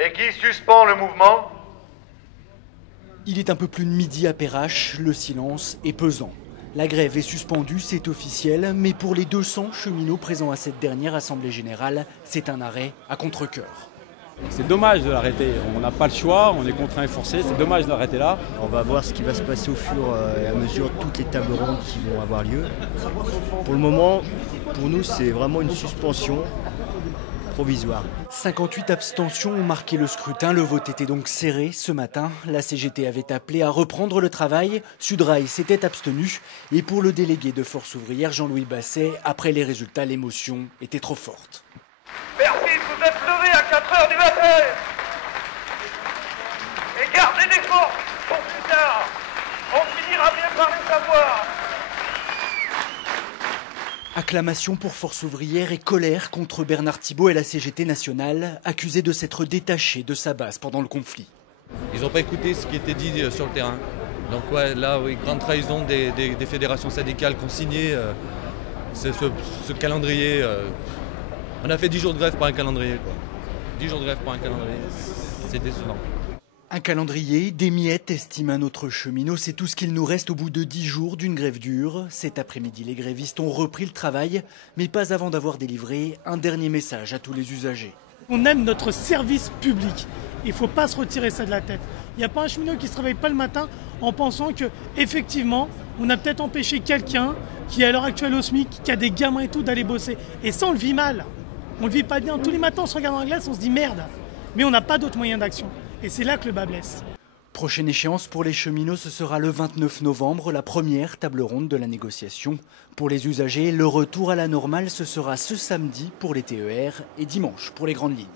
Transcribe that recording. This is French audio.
Et qui suspend le mouvement? Il est un peu plus de midi à Perrache, le silence est pesant. La grève est suspendue, c'est officiel, mais pour les 200 cheminots présents à cette dernière assemblée générale, c'est un arrêt à contre-cœur. C'est dommage de l'arrêter, on n'a pas le choix, on est contraint et forcé, c'est dommage de l'arrêter là. On va voir ce qui va se passer au fur et à mesure de toutes les tables rondes qui vont avoir lieu. Pour le moment, pour nous, c'est vraiment une suspension provisoire. 58 abstentions ont marqué le scrutin, le vote était donc serré ce matin. La CGT avait appelé à reprendre le travail, Sudrail s'était abstenu et pour le délégué de Force ouvrière Jean-Louis Basset, après les résultats, l'émotion était trop forte. Merci de vous être levé à 4 h du matin. Et gardez des forces pour plus tard. On finira bien par les savoir. Acclamation pour Force ouvrière et colère contre Bernard Thibault et la CGT nationale, accusés de s'être détachés de sa base pendant le conflit. Ils n'ont pas écouté ce qui était dit sur le terrain. Donc ouais, là, oui, grande trahison des fédérations syndicales qui ont signé ce calendrier. On a fait 10 jours de grève pour un calendrier, quoi. 10 jours de grève pour un calendrier, c'est décevant. Un calendrier, des miettes, estime un autre cheminot, c'est tout ce qu'il nous reste au bout de 10 jours d'une grève dure. Cet après-midi, les grévistes ont repris le travail, mais pas avant d'avoir délivré un dernier message à tous les usagers. On aime notre service public. Il ne faut pas se retirer ça de la tête. Il n'y a pas un cheminot qui ne se réveille pas le matin en pensant qu'effectivement, on a peut-être empêché quelqu'un qui est à l'heure actuelle au SMIC, qui a des gamins et tout, d'aller bosser. Et ça, on le vit mal. On le vit pas bien. Tous les matins, on se regarde dans la glace, on se dit merde. Mais on n'a pas d'autres moyens d'action. Et c'est là que le bas blesse. Prochaine échéance pour les cheminots, ce sera le 29 novembre, la première table ronde de la négociation. Pour les usagers, le retour à la normale, ce sera ce samedi pour les TER et dimanche pour les grandes lignes.